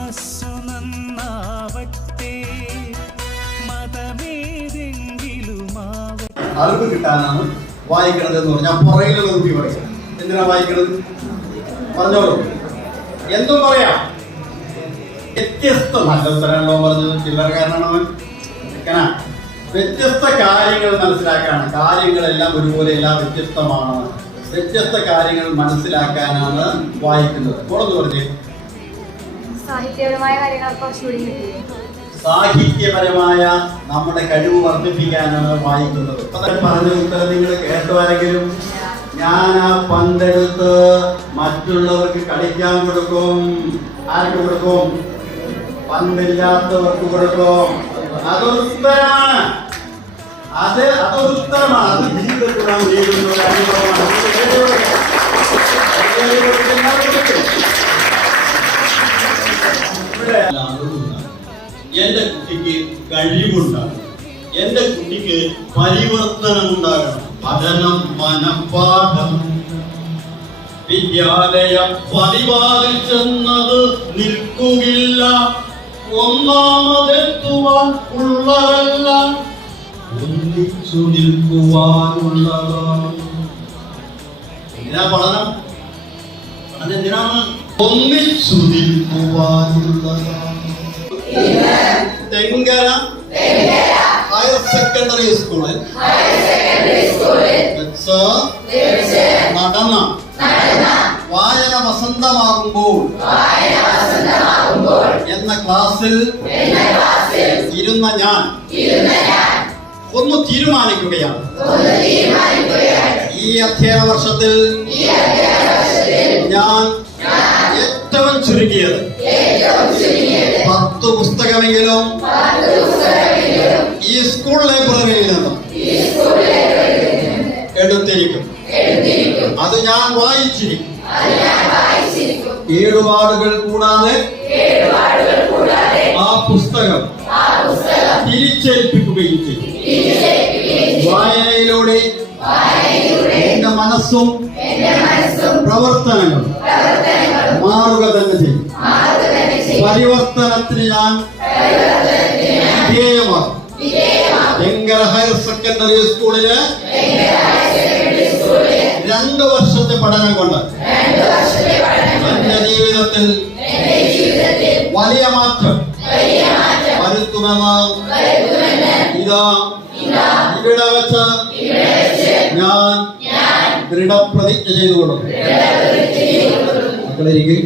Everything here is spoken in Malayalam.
മനസ്സു നന്നാവട്ടെ, മതമേതെങ്കിലുമാവട്ടെ. അറിവ് കിട്ടാനാണ് വായിക്കണത് എന്ന് പറഞ്ഞാൽ പുറകിലുള്ള കുട്ടി പറയും. എന്തിനാ വായിക്കണത്? പറഞ്ഞോളൂ. എന്തും പറയാം. വ്യത്യസ്ത നല്ല ഉത്തരങ്ങളോ പറഞ്ഞത് ചില്ലറക്കാരനാണ് അവൻ. വ്യത്യസ്ത കാര്യങ്ങൾ മനസ്സിലാക്കാനാണ്. കാര്യങ്ങളെല്ലാം ഒരുപോലെ എല്ലാം വ്യത്യസ്തമാണ്. വ്യത്യസ്ത കാര്യങ്ങൾ മനസ്സിലാക്കാനാണ് വായിക്കുന്നത്. ഓളെന്ന് പറഞ്ഞേ സാഹിത്യപരമായ നമ്മുടെ കഴിവ് വർദ്ധിപ്പിക്കാനാണ് വായിക്കുന്നത്. പറഞ്ഞ ഉത്തരം നിങ്ങൾ കേട്ടുവാരെങ്കിലും ഞാൻ ആ പന്തെടുത്ത് മറ്റുള്ളവർക്ക് കളിക്കാൻ കൊടുക്കും. ആർക്ക് കൊടുക്കും? പന്തില്ലാത്തവർക്ക് കൊടുക്കും. അതൊരു ഉത്തരമാണ്. അതൊരു ഉത്തരമാണ്. അത് ജീവിതത്തിൽ നാം നേരിടുന്ന ഒരു അനുഭവമാണ്. എന്റെ കുട്ടിക്ക് കഴിവുണ്ടാകണം. എന്റെ കുട്ടിക്ക് പരിവർത്തനം ഉണ്ടാകണം. പഠനം മനഃപാഠം. വിദ്യാലയ പതിവാതിൽ ചെന്നത് നിൽക്കുകയില്ല. ഒന്നാമതെത്തുവാൻ ഉള്ളതെല്ലാം ഒന്നിച്ചു നിൽക്കുവാനുള്ളതാണ്. എന്തിനാ പഠനം? പഠനം എന്തിനാണ്? ഒന്നിച്ചു നിൽക്കുവാനുള്ളതാണ്. തെങ്കര ഹയർ സെക്കൻഡറി സ്കൂളിൽ നടന്ന വായന വസന്തമാകുമ്പോൾ എന്ന ക്ലാസ്സിൽ ഇരുന്ന ഞാൻ ഒന്ന് തീരുമാനിക്കുകയാണ്. ഈ അധ്യയന വർഷത്തിൽ ഞാൻ ഏറ്റവും ചുരുങ്ങിയത് 10 പുസ്തകമെങ്കിലും ഈ സ്കൂൾ ലൈബ്രറിയിൽ നിന്നും എടുത്തിരിക്കും. അത് ഞാൻ വായിച്ചിരിക്കും. കേടുപാടുകൾ കൂടാതെ ആ പുസ്തകം തിരിച്ചേൽപ്പിക്കുകയും ചെയ്യും. വായനയിലൂടെ എന്റെ മനസ്സും പ്രവർത്തനങ്ങളും മാറുക തന്നെ ചെയ്യും. പരിവർത്തനത്തിന് ഞാൻ വിധേയമാകും. തെങ്കര ഹയർ സെക്കൻഡറി സ്കൂളില് 2 വർഷത്തെ പഠനം കൊണ്ട് എന്റെ ജീവിതത്തിൽ വലിയ മാറ്റം വരുത്തുമെന്ന് ഇവിടെ വെച്ച് ഞാൻ ദൃഢപ്രതിജ്ഞ ചെയ്തുകൊള്ളുന്നു. മക്കളിരിക്കും.